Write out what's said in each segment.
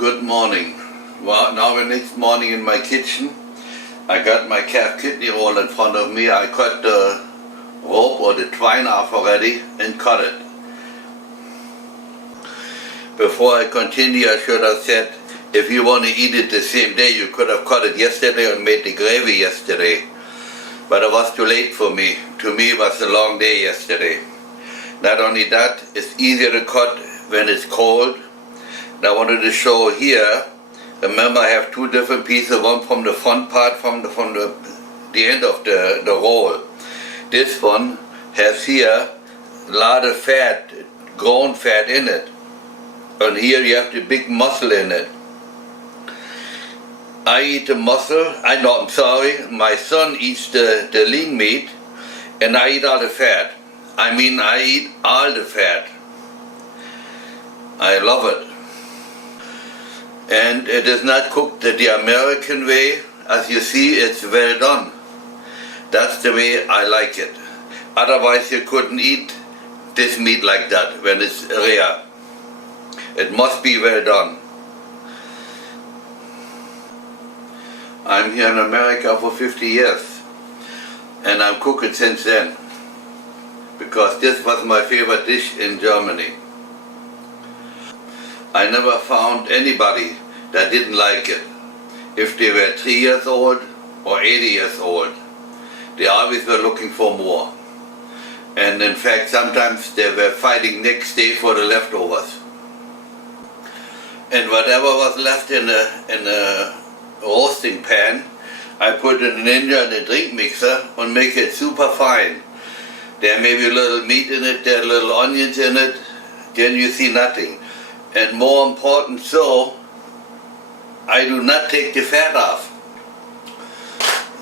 Good morning. Well, now the next morning in my kitchen, I got my calf kidney roll in front of me. I cut the rope or the twine off already and cut it. Before I continue, I should have said, if you want to eat it the same day, you could have cut it yesterday and made the gravy yesterday. But it was too late for me. To me, it was a long day yesterday. Not only that, it's easier to cut when it's cold. And I wanted to show here, remember I have two different pieces, one from the front part, from the end of the roll. This one has here a lot of fat, grown fat in it. And here you have the big muscle in it. I eat the muscle, my son eats the lean meat, and I eat all the fat. I eat all the fat. I love it. And it is not cooked the American way. As you see, it's well done. That's the way I like it. Otherwise you couldn't eat this meat like that when it's rare. It must be well done. I'm here in America for 50 years and I'm cooking since then because this was my favorite dish in Germany. I never found anybody that didn't like it. If they were 3 years old or 80 years old, they always were looking for more. And in fact, sometimes they were fighting next day for the leftovers. And whatever was left in a roasting pan, I put it in a drink mixer and make it super fine. There may be a little meat in it, there are little onions in it, then you see nothing. And more important so, I do not take the fat off.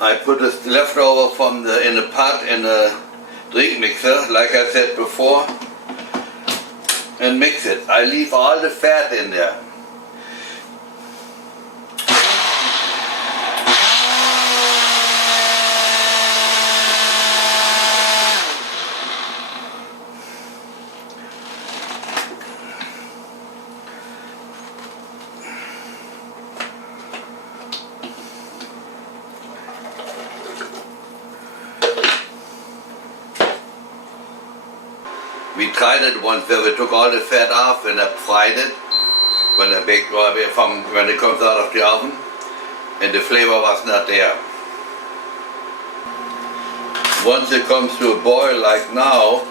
I put the leftover in the pot in a drink mixer, like I said before, and mix it. I leave all the fat in there. We tried it once where we took all the fat off and I fried it when it comes out of the oven, and the flavor was not there. Once it comes to a boil like now,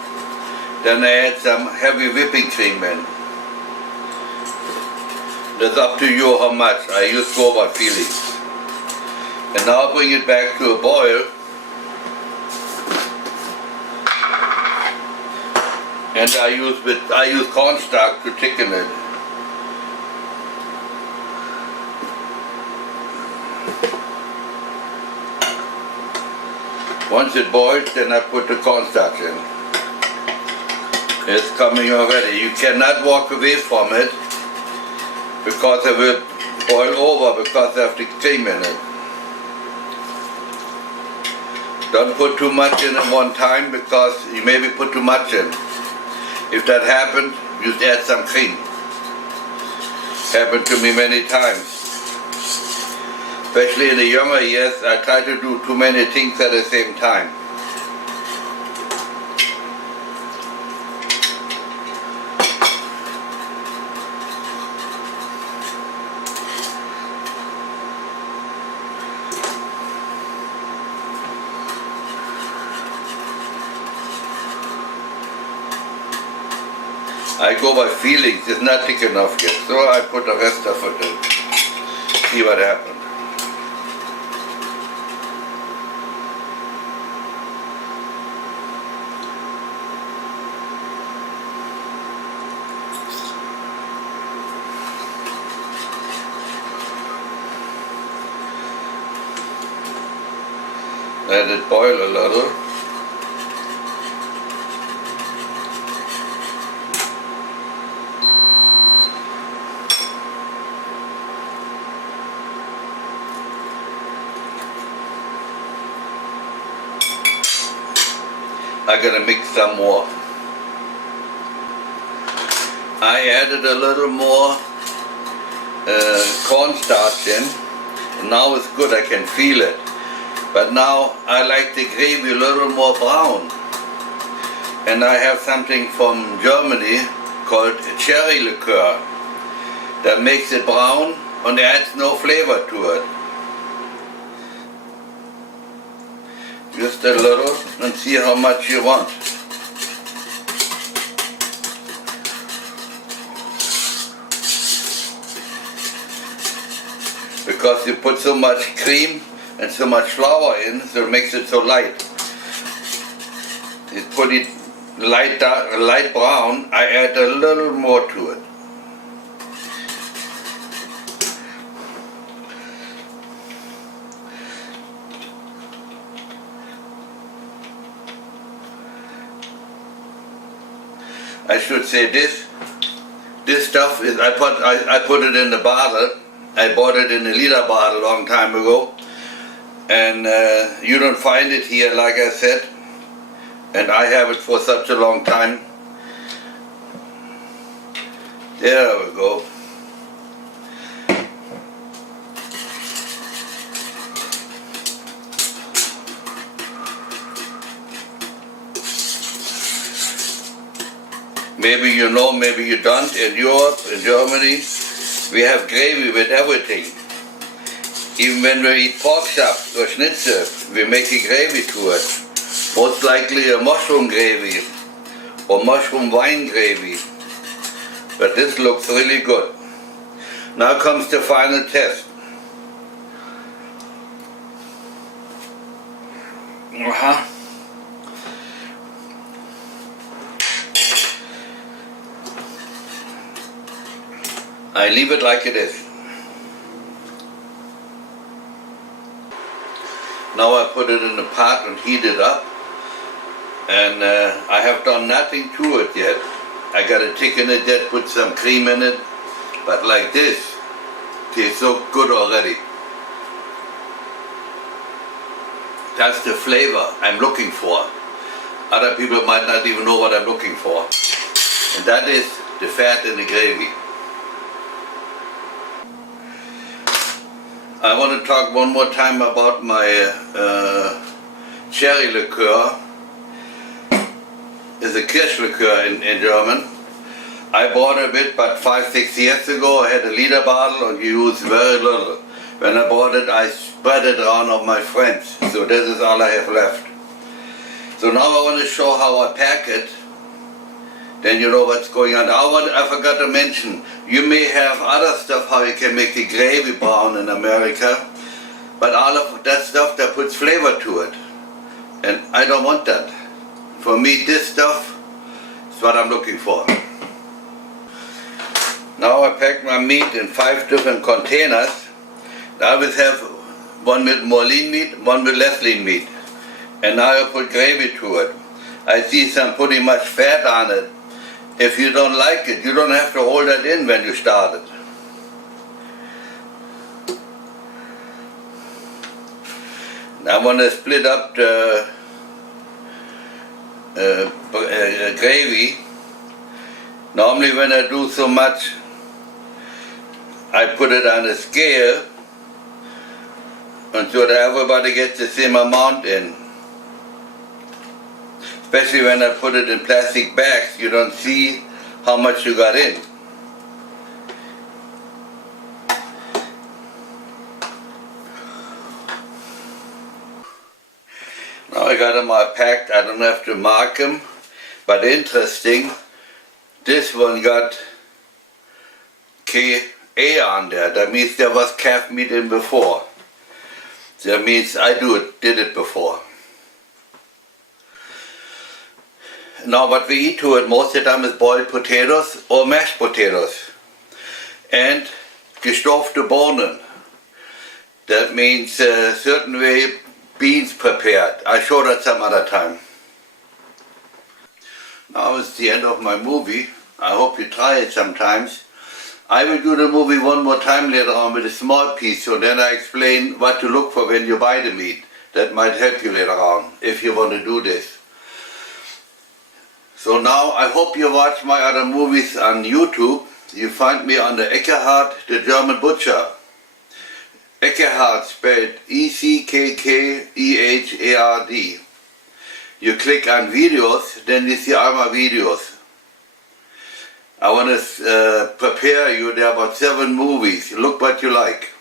then I add some heavy whipping cream in. That's up to you how much. I use go by feelings. And now I bring it back to a boil. And I use cornstarch to thicken it. Once it boils, then I put the cornstarch in. It's coming already. You cannot walk away from it because it will boil over because of the cream in it. Don't put too much in at one time because you maybe put too much in. If that happens, just add some cream. Happened to me many times. Especially in the younger years, I tried to do too many things at the same time. I go by feelings, it's not thick enough yet, so I put the rest of it in. See what happened. Let it boil a little. I'm going to mix some more. I added a little more cornstarch in. And now it's good, I can feel it. But now I like the gravy a little more brown. And I have something from Germany called cherry liqueur that makes it brown and adds no flavor to it. Just a little and see how much you want. Because you put so much cream and so much flour in, so it makes it so light. You put it light brown, I add a little more to it. I should say this stuff is, I put it in the bottle. I bought it in a liter bottle a long time ago, and you don't find it here, like I said, and I have it for such a long time. There we go. Maybe you know, maybe you don't. In Europe, in Germany, we have gravy with everything. Even when we eat pork chops or schnitzel, we make a gravy to it. Most likely a mushroom gravy or mushroom wine gravy. But this looks really good. Now comes the final test. I leave it like it is. Now I put it in the pot and heat it up, and I have done nothing to it yet. I got to thicken it yet, put some cream in it, but like this, tastes so good already. That's the flavor I'm looking for. Other people might not even know what I'm looking for. And that is the fat in the gravy. I want to talk one more time about my cherry liqueur. It's a Kirschlikör in German. I bought a bit, but 5-6 years ago I had a liter bottle and used very little. When I bought it, I spread it around on my friends. So this is all I have left. So now I want to show how I pack it. Then you know what's going on. I forgot to mention, you may have other stuff how you can make the gravy brown in America, but all of that stuff that puts flavor to it. And I don't want that. For me, this stuff is what I'm looking for. Now I pack my meat in 5 different containers. I always have one with more lean meat, one with less lean meat. And now I put gravy to it. I see some pretty much fat on it. If you don't like it, you don't have to hold that in when you start it. I want to split up the gravy. Normally when I do so much, I put it on a scale, and so that everybody gets the same amount in. Especially when I put it in plastic bags, you don't see how much you got in. Now I got them all packed, I don't have to mark them, but interesting, this one got KA on there. That means there was calf meat in before. That means I did it before. Now what we eat to it most of the time is boiled potatoes or mashed potatoes and gestofte Bohnen. That means certain way beans prepared. I'll show that some other time. Now it's the end of my movie. I hope you try it sometimes. I will do the movie one more time later on with a small piece, so then I explain what to look for when you buy the meat. That might help you later on if you want to do this. So now I hope you watch my other movies on YouTube, You find me on the Eckhard, the German butcher. Eckhard spelled E-C-K-K-E-H-A-R-D. You click on videos, then you see all my videos. I want to prepare you, there are about 7 movies. Look what you like.